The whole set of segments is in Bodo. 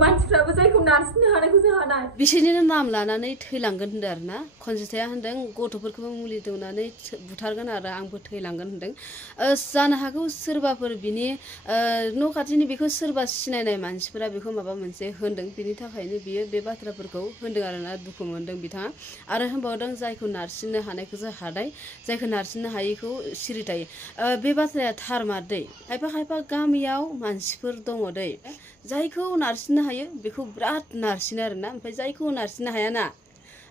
मानसिफ्राबो जायखौ नारसिननो हानायखौ जों हानाय बिसोरनिनो नाम लानानै थैलांगोन होनदों आरोना खनजिथाया होनदों गथ'फोरखौबो मुलि दौनानै बुथारगोन आरो आंबो थैलांगोन होनदों जानो हागौ सोरबाफोर बिनि न' खाथिनि बेखौ सोरबा सिनायनाय मानसिफोरा बेखौ माबा मोनसे होनदों बिनि थाखायनो बियो बे बाथ्राफोरखौ होनदों आरोना दुखु मोनदों बिथाङा आरो होनबावदों जायखौ नारसिननो हानायखौसो हादाय जायखौ नारसिननो हायैखौ सिरि थायो बे बाथ्राया थार मारदै खायफा गामियाव मानसिफोर दङ दै जायखौ नारसिननो हायो बेखौ बिराद नारसिनो आरोना ओमफ्राय जायखौ नारसिननो हायाना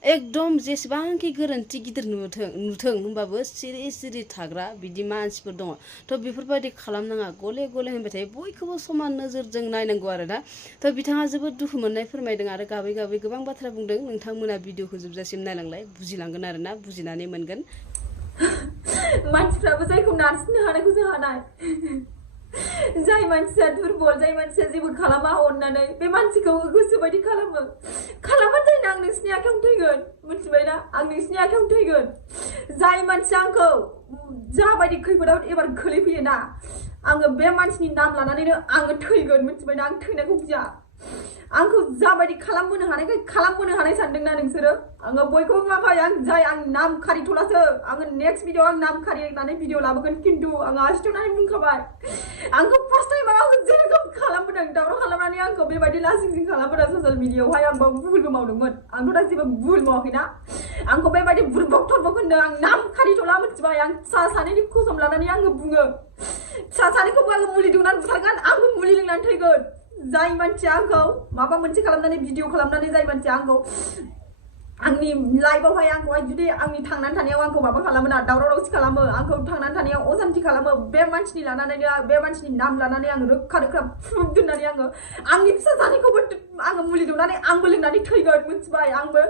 एकदम जेसेबांखि गोरोन्थि गिदिर नुथों होनबाबो सिरि थाग्रा बिदि मानसिफोर दङ थ' बेफोरबायदि खालामनाङा गले होनबाय थायो बयखौबो समान नोजोरजों नायनांगौ आरोना थ' बिथाङा जोबोद दुखु मोननाय फोरमायदों आरो गाबै गोबां बाथ्रा बुंदों नोंथांमोना भिडिअखौ जोबजासिम नायलांलाय बुजिलांगोन आरोना बुजिनानै मोनगोन मानसिफ्राबो जायखौ नारसिननो हानायखौ जों हानाय जाय मानसिया दुरबल जाय मानसिया जेबो खालामा अननानै बे मानसिखौ गोसोबायदि खालामबाथाय आं नोंसिनि आखायाव थैगोन मिथिबायना आं नोंसिनि आखायाव थैगोन जाय मानसिया आंखौ जाबायदि खैफोदाव एबार खोलैफैयोना आङो बे मानसिनि नाम लानानैनो आङो थैगोन मिथिबायना आं थैनायखौ गिया आंखौ जाबायदि खालामबोनो हानाय सानदोंना नोंसोरो आङो बयखौबो माखाय आं जाय आं नाम खारिथलासो आङो नेक्स्ट भिडिअ आं नाम खारिनानै भिडिअ लाबोगोन खिन्थु आं आसिथनानै बुंखाबाय आंखौ फार्स्ट टाइम आंखौ जेरखम खालामबोदों दावराव खालामनानै आंखौ बेबायदि लासिं खालामबोदों ससियेल मिडियायावहाय आं भुलबो मावदोंमोन आंथ' दा जेबो भुल मावाखैना आंखौ बेबायदि बुरबक थरबक होनदों आं नाम खारिथला मिथिबाय आं फिसा सानैनि कसम लानानै आङो बुङो फिसा सानैखौबो आङो मुलि दौनानै बुथारगोन आंबो मुलि लोंनानै थैगोन जाय मानसिया आंखौ माबा मोनसे खालामनानै भिडिअ खालामनानै जाय मानसिया आंखौ आंनि लाइफआवहाय आंखौहाय जुदि आंनि थांनानै थानायाव आंखौ माबा खालामोना दावराव दावसि खालामो आंखौ थांनानै थानायाव असान्थि खालामो बे मानसिनि लानानैनो बे मानसिनि नाम लानानै आङो रोखा प्रुफ दोननानै आङो आंनि फिसा सानैखौबो आङो मुलि दौनानै आंबो लोंनानै थैगोन मिथिबाय आंबो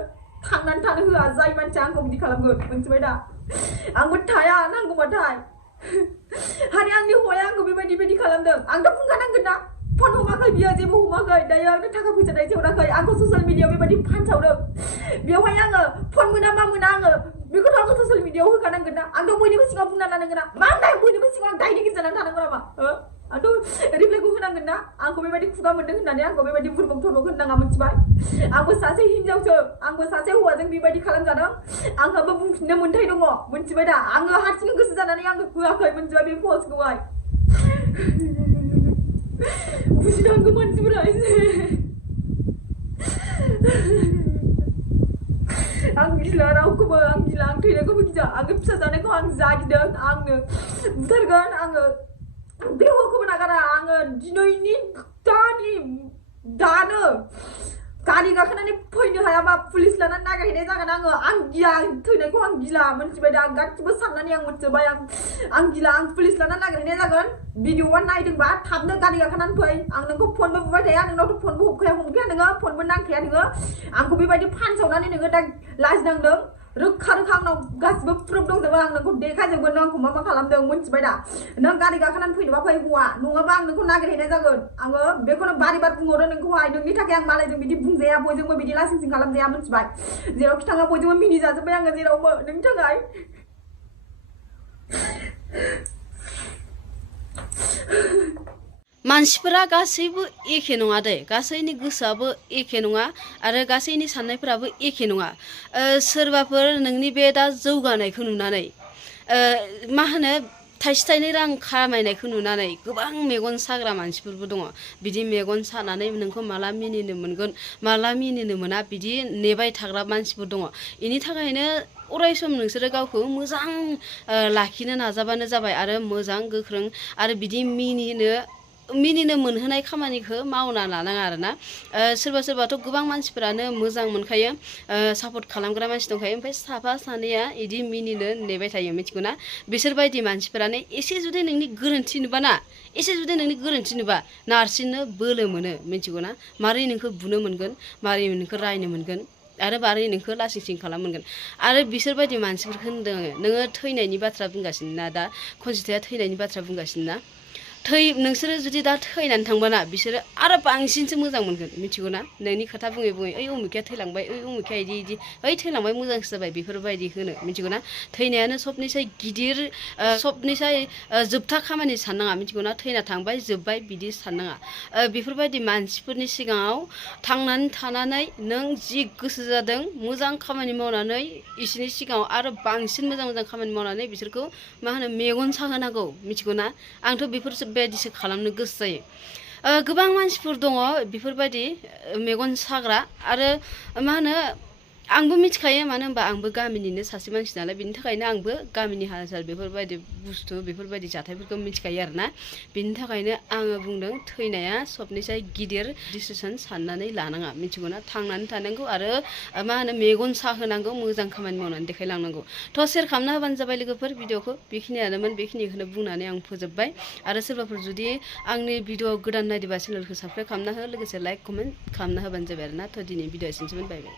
थांनानै थानो होआ जाय मानसिया आंखौ बिदि खालामगोन मिथिबाय दा आंबो थाया नांगौबाथाय आरो आंनि हौवाया आंखौ बेबायदि खालामदों आंथ' बुंखानांगोन ना फन हमाखै बियो जेबो हमाखै दायो आंनो थाखा फैसा दैथायहराखै आंखौ ससियेल मिडियायाव बेबायदि फानसावदों बेवहाय आङो फन मोना मा मोना आङो बेखौथ' आङो ससियेल मिडियायाव होखानांगोन ना आंथ' बयनिबो सिगाङाव बुंना लानांगोन ना मा होननाय बयनिबो सिगाङाव दायनिगिरि जानानै थानांगौ नामा आंथ' रिप्लाइखौ होनांगोन ना आंखौ बेबायदि खुगा मोनदों होननानै आंखौ बेबायदि बुरबक थरबक होननाङा मिथिबाय आंबो सासे हिनजावसो आंबो सासे हौवाजों बेबायदि खालामजादों आंहाबो बुंफिननो मोन्थाय दङ मिथिबाय दा आङो हारसिं गोसो जानानै आङो होआखै मिथिबाय बे पस्टखौहाय बुजिनांगौ मानसिफोरा एसे आं गिला रावखौबो आं गिला आं थैनायखौबो गिया आङो फिसा जानायखौ आं जागिदों आंनो बुथारगोन आङो बे हौवाखौबो नागारा आङो दिनैनि दानो गारि गाखोनानै फैनो हायाबा पुलिस लानानै नागिरहैनाय जागोन आं गिया थैनायखौ आं गिला मिथिबाय दा आं गासिबो साननानै आं मिथिबाय आं गिला आं पुलिस लानानै नागिरहैनाय जागोन भिडिअआ नायदोंबा थाबनो गारि गाखोनानै फै आं नोंखौ फनबो बुबाय थाया नोंनावथ' फनबो हमखाया नोङो फनबो नांखाया नोङो आंखौ बेबायदि फानसावनानै नोङो दा लाजिनांदों रोखा आंनाव गासिबो प्रुफ दंजोबो आं नोंखौ देखायजोबगोन नों आंखौ मा खालामदों मिथिबाय दा नों गारि गाखोनानै फैनोबा फै हौवा नङाबा आं नोंखौ नागिरहैनाय जागोन आङो बेखौनो बार बुंहरो नोंखौहाय नोंनि थाखाय आं मालायजों बिदि बुंजाया बयजोंबो बिदि लासिं खालामजाया मिथिबाय जेरावखि थाङा बयजोंबो मिनिजाजोब्बाय आङो जेरावबो नोंनि थाखाय मानसिफोरा गासैबो एखे नङा दे गासैनि गोसोआबो एखे नङा आरो गासैनि साननायफोराबो एखे नङा सोरबाफोर नोंनि बे दा जौगानायखौ नुनानै मा होनो थाइसे थाइनै रां खामायनायखौ नुनानै गोबां मेगन साग्रा मानसिफोरबो दङ बिदि मेगन सानानै नोंखौ माला मिनिनो मोनगोन माला मिनिनो मोना बिदि नेबाय थाग्रा मानसिफोर दङ बेनि थाखायनो अरायसम नोंसोरो गावखौ मोजां लाखिनो नाजाबानो जाबाय आरो मोजां गोख्रों आरो बिदि मिनिनो मोनहोनाय खामानिखौ मावना लानाङा आरोना सोरबाथ' गोबां मानसिफोरानो मोजां मोनखायो सापर्ट खालामग्रा मानसि दंखायो ओमफ्राय साफा सानैया इदि मिनिनो नेबाय थायो मिथिगौ ना बिसोरबायदि मानसिफोरानो एसे जुदि नोंनि गोरोन्थि नुबा नारसिननो बोलो मोनो मिथिगौ ना मारै नोंखौ बुनो मोनगोन मारै नोंखौ रायनो मोनगोन आरो मारै नोंखौ लासिं खालामगोन आरो बिसोरबायदि मानसिफोरखौ होनदों नोङो थैनायनि बाथ्रा बुंगासिनो ना दा खनजिथाया थैनायनि बाथ्रा बुंगासिनो ना नोंसोरो जुदि दा थैनानै थांबाना बिसोरो आरो बांसिनसो मोजां मोनगोन मिथिगौ ना नोंनि खोथा बुङै बुङै ओइ उमुखिया थैलांबाय ओइ उमुखिया इदि ओइ थैलांबाय मोजांसो जाबाय बेफोरबायदि होनो मिथिगौ ना थैनायानो सबनिसाय गिदिर सबनिसाय जोबथा खामानि साननाङा मिथिगौ ना थैना थांबाय जोब्बाय बिदि साननाङा बेफोरबायदि मानसिफोरनि सिगाङाव थांनानै थानानै नों जि गोसो जादों मोजां खामानि मावनानै इसोरनि सिगाङाव आरो बांसिन मोजां मोजां खामानि मावनानै बिसोरखौ मा होनो मेगन साहोनांगौ मिथिगौ ना आंथ' बेफोरबायदिसो खालामनो गोसो जायो गोबां मानसिफोर दङ बेफोरबायदि मेगन साग्रा आरो मा होनो आंबो मिथिखायो मानो होनबा आंबो गामिनिनो सासे मानसि नालाय बिनि थाखायनो आंबो गामिनि हाल साल बेफोरबायदि बुस्थु बेफोरबायदि जाथायफोरखौ मिथिखायो आरोना बिनि थाखायनो आङो बुंदों थैनाया सबनिसाय गिदिर डिसिसन साननानै लानाङा मिथिगौना थांनानै थानांगौ आरो मा होनो मेगन साहोनांगौ मोजां खामानि मावनानै देखायलांनांगौ थ' सेयार खालामना होबानो जाबाय लोगोफोर भिडिअखौ बेखिनियानोमोन बेखिनिखौनो बुंनानै आं फोजोबबाय आरो सोरबाफोर जुदि आंनि भिडिअ गोदान नायदोंबा चेनेलखौ साबस्क्राइब खालामना हो लोगोसे लाइक कमेन्ट खालामना होबानो जाबाय आरोना थ' दिनै भिडिअ एसेनोसैमोन बाय बाय